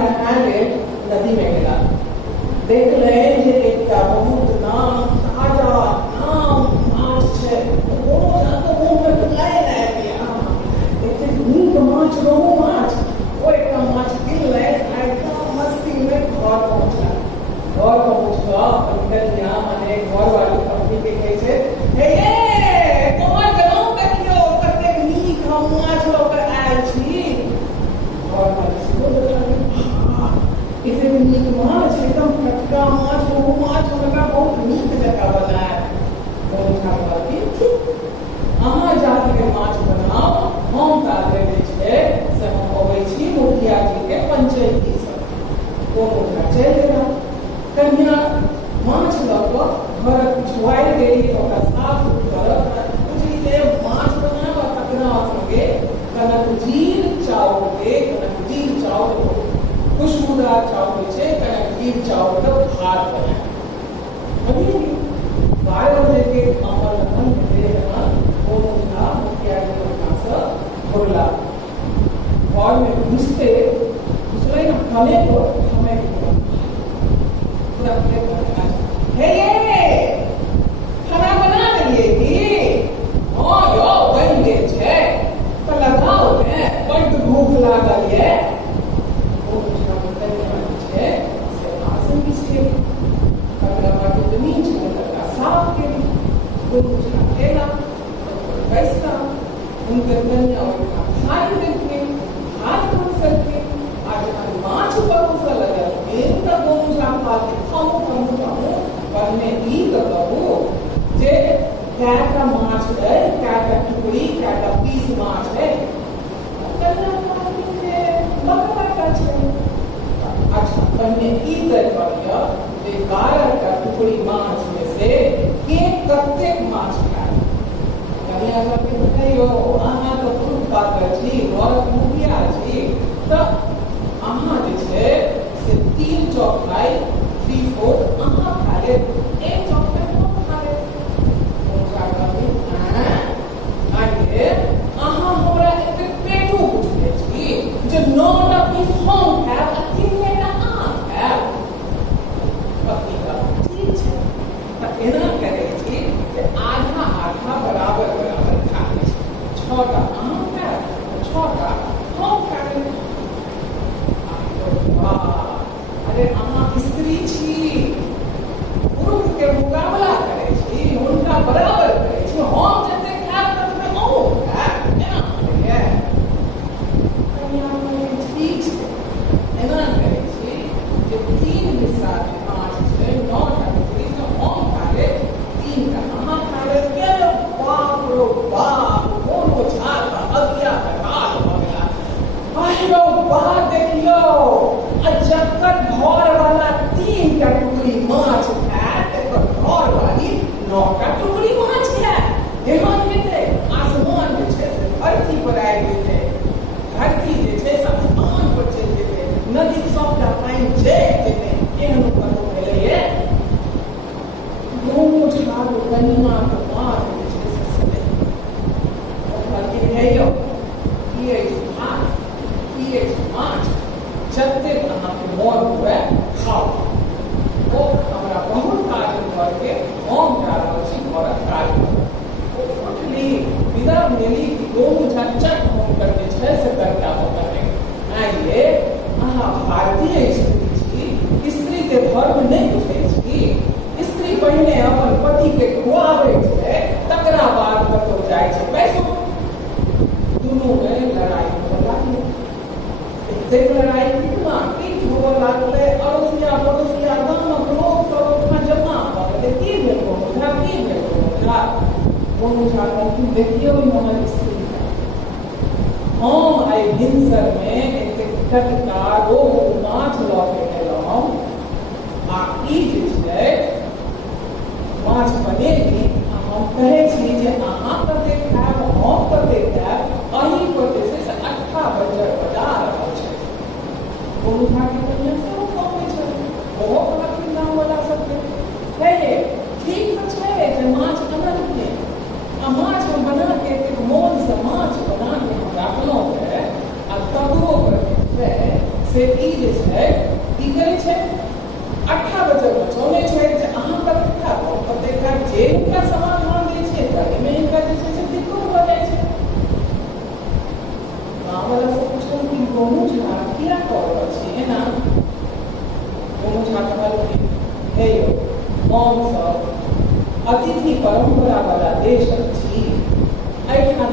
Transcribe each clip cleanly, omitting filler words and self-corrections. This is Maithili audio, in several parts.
नहाले नदी में गेला देख ले जे एकटा बहुत नाम ताजा नाम माछ छै ओ जाके मुंह में ढुकाए लाए गया एते नीक माछ रोहु माछ ओ एकटा माछ गिन ले आइका मस्ती में घर पहुंचला घर पहुंचला कन्या माने घर वाली पत्नी के कहे छै हे ये तोहर गलौ देखियो कते नीक हम माछ लकर आयल छी और वाली से इसे नीक माछ एकदम खटका माछ वो माछ हमरा बहुत नीक जगह बनाए बहुत खावा की अहाँ जाके माछ बनाओ हम ताले दे छै से हम अबै छी मुखिया जी के पंचायती सब वो मुखिया चल गेला कन्या माछ लग घर पिछुआई देली ओकरा साफ करब कुछ जे माछ बनावा तकरा संगे कनक जीर चाउर के कनक जीर चाउर खुशबूदार चावल छै कनक जीर चावल का भात बनाए अभी 12 बजे के अमल लगन दे रहना दोनों था मुखिया जी के पास बोला और में घुसते दूसरे ना खाने को हमें पूरा प्लेट बना हे ये खाना बना दिए की हां यो बन गए छै तो लगाओ ने बड़ भूख लागल है उनके कन्या और हाथ देखे हाथ धो सके आज माछ परोसा लगा इनका दोनों साथ खाओ पढ़ने ई कहू जे क्या माछ है क्या टुकड़ी क्या पीस माछ है कन्या बकरा का छै अच्छा पढ़ने ई तय पड़िया जे 12 का टुकड़ी माछ में से के कते माछ खाए कन्या सबके बताइयो अहाँ तो खूब बात छी घर मुखिया छी तो अहाँ जे छै से 3 चौथाई 3/4 अहाँ खा ले 1 चौथाई हम खा ले ओकरा कहबे आगे अहाँ हमरा एक पेटो बुझले छी जे 9टा पीस हम खाएब आ 3टा अहाँ खाएब पत्नी का ठीक छै त एना करे छी जे आधा आधा बराबर बराबर खाए छी 6टा अहाँ खाएब 6टा हम खाएब अरे अहाँ स्त्री छी पुरुष के मुकाबला करे छी उनका बराबर करे छी हम जते खाएब तते अहूँ खाएब एना होइए कन्या में ठीक छै एना करे छी जे 3 हिस्सा में 5 छै 9टा टुकड़ी से हम खा ले 3टा अहाँ खा ले के बाप रो बाप कोनो झाल हदिया हाल हो गया आहिरो बात देखियो अजकर घर वाला 3टा टुकड़ी माछ खाए तो घर वाली 9टा टुकड़ी माछ खाए एहन हेतै आसमान जे छै से धरती पर आबि जेतै धरती जे छै से आसमान पर चलि जेतै नदी सबटा पानि चलि जेतै एहन कतौ भेलैये दोनों झाग कन्या के माछ जे छै से सदै ओकरा की हैयो की भात की माछ जते अहाँके मोन हुए खाओ ओ हमरा बहुत काज करके हम जा रहल छी घरक काज उठली विदा भेली कि दोनों झटझट हम करके छै से करके होता आइए अहाँ भारतीय स्त्री छी स्त्री के धर्म नहीं बुझै छी स्त्री पहिने अपन पति के खुआबै छै तकरा बाद कतौ जाइ छै बैसो दुनू में लड़ाई होला देख लड़ाई कितना पीठ होबो लागले अड़ोसिया पड़ोसिया गामक लोग सब अपना जमा भ गेलै की भेल मुझा कोनो झाड़ की देखियो हमर स्त्री हम आई भिनसर में एक टटका रोहू माछ लऽ के एलहुँ आ ई जे छै माछ बनेली हम कहै छी जे अहाँ कते खायब हम कते खायब अहीं पर जे छै से 8 बजा रहल छै कोनो झाके कन्या सेहो कहै छै ओहो कहथिन नाम वाला सबके हे ठीक तऽ छै जे माछ अनल के आ माछ बना के एक मोन से माछ बना के हम राखलहुँ है आ तकरो पर से ई जे छै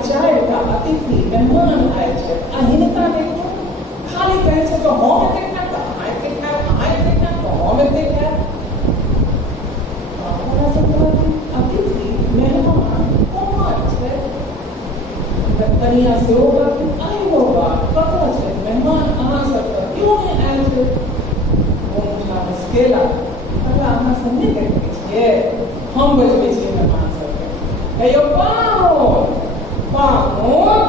चारिटा अतिथि मेहमान आयल छै आ हिनका देखियौ खाली कहै छै तो हम एते खायब तऽ अहाँ एते खायब अहाँ एते खायब तऽ हम एते खायब हमरा सबके अतिथि मेहमान कोन छै कनिया सेहो कहथिन आइ बाबा कतऽ छै मेहमान अहाँ सबके क्यों नहि आयल छै मुखिया मुस्केला अहाँ सब नहि देखै छियै हम बजबै छियै मेहमान सबके हे यौ पाहुन पाहुन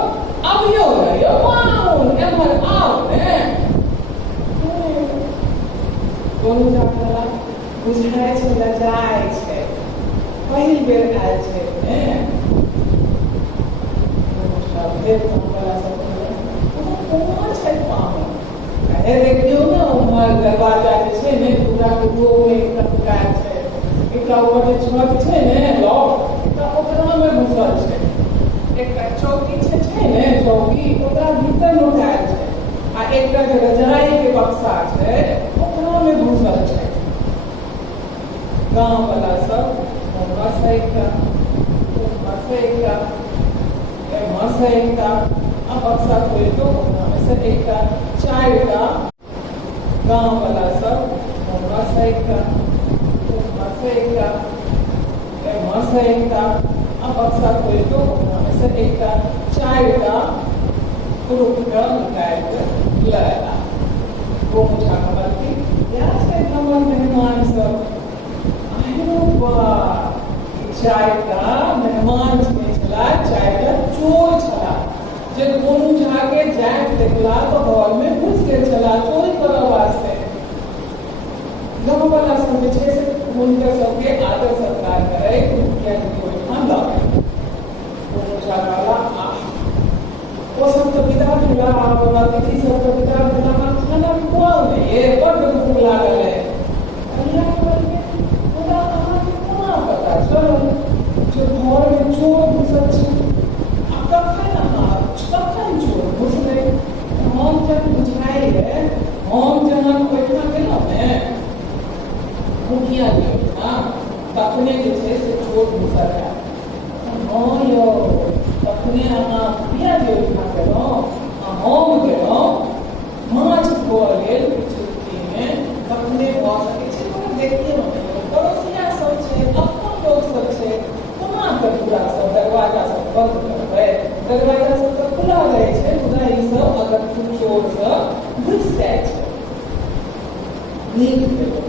अबियौ ने यौ पाहुन एम्हर आउ ने गोनू झाकला बुझाइ छै लजाइ छै पहिल बेर आयल छै ने फेर हमरा सबके कोन छै पाहुन हे देखियौ ने उम्हर दरवाजा जे छै ने पूरा के दो में एकटा काज छै एकटा ऊपर जे छत छै ने लॉक एकटा ओकरा में घुसल छै एकटा चौकी छै ने चौकी ओकरा भीतर नुकायल छै आ एकटा जे रजाई के बक्सा छै ओकरा में घुसल छै गांव वाला सब मसैका आ बक्सा खोल के ओकरा में से एकटा चारिटा गांव वाला सब मसैका आ बक्सा खोल के ओकरा में से एकटा चारिटा पुरुष के निकाल के लाया वो मुझा कहती यार से हमर मेहमान सब आयो बा चारिटा मेहमान में छला चारिटा चोर छला जे गोनू झा के जाइत देखला तो हॉल में घुस गेल छला चोरी करऽ वास्ते गाँव वाला सब जे छै से हुनकर सबके आदर सत्कार करे मुखिया जी को ठान लागे गोनू झा वाला वो सब तो विदा भेला वाला अतिथि सब तो विदा भेला खाना खुआओ ने ये बड़ भूख लागल है अल्लाह करके खुदा अहाँ के कोना पता चलो जो घर में चोर घुसल छै कखन चोर घुसलै हम जब बुझाइ है हम जहाँ ओहिठाम गेलहुँ ने मुखिया जी ओहिठाम तखने जे छै से चोर घुसल है हाँ यौ तखने अहाँ मुखिया जी ओहिठाम गेलहुँ हम गेलहुँ माछ धोअ लेल छुट्टीमे तखने भऽ सकै छै मगर देखियौ ने पड़ोसिया सब छै अपन लोक सब छै कोना कऽ पूरा सब दरवाजा सब बंद करबै दरवाजा सब तऽ खुला रहै छै मुदा ई सब अगर चोर सब घुसि जाइ छै नीक भेलै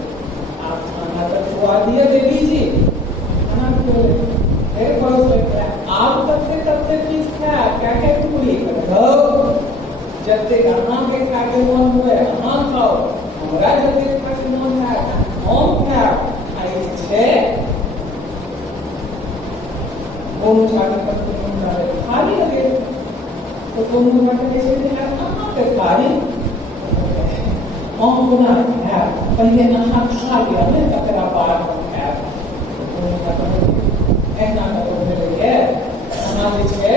आब खाना तऽ खुआ दिअ देवी जी खाना फेर पड़ोस आब कतेक चीज खायब क्या पूरी करौ जतेक अहाँके खायके मोन हुए अहाँ खाओ हमरा जतेक खायके मोन हैत हम खायब आ ई छै गोनू झाके खाली लगे तो गोनू झा के छै अहाँके खाली हम कोना खायब पहिले अहाँ खा लिअ ने तकरा बाद खायब गोनू झा एना भेलैए अहाँ जे छै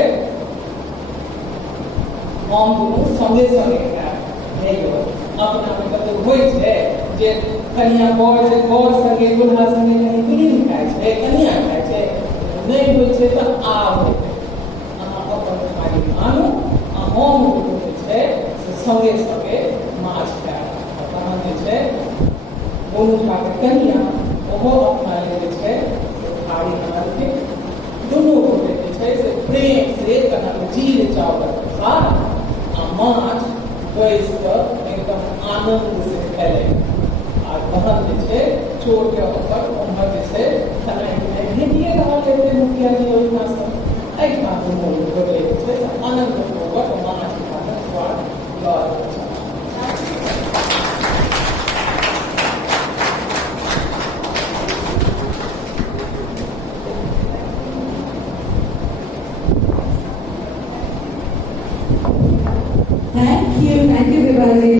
हम दुनू संगे संगे खायब अपना में कतौ होइ छै जे कनिया बर जे बर संगे दुल्हा संगे कहीं मिली खाइ छै कनिया खाइ छै नहीं होइ छै तऽ आब अहाँ अपन थाली आनू आ हम जे छै से संगे संगे माछ खायब तहन जे छै गोनू झाके कनिया ओहो अपना लेल जे छै से थाली आनलकै दुनू गोटे जे छै से प्रेम से कनिक जीर चावल खा आ माछ बैस कऽ एकदम आनंद से खेलै आ तहन जे छै चोर के ओकर उम्हर जे छै भेटिए रहल हेतै मुखिया जी ओहिठाम सँ एहिठाम दुनू गोटे जे छै से आनंद पूर्वक माछ खाकऽ स्वाद लऽ रहल छै Thank you.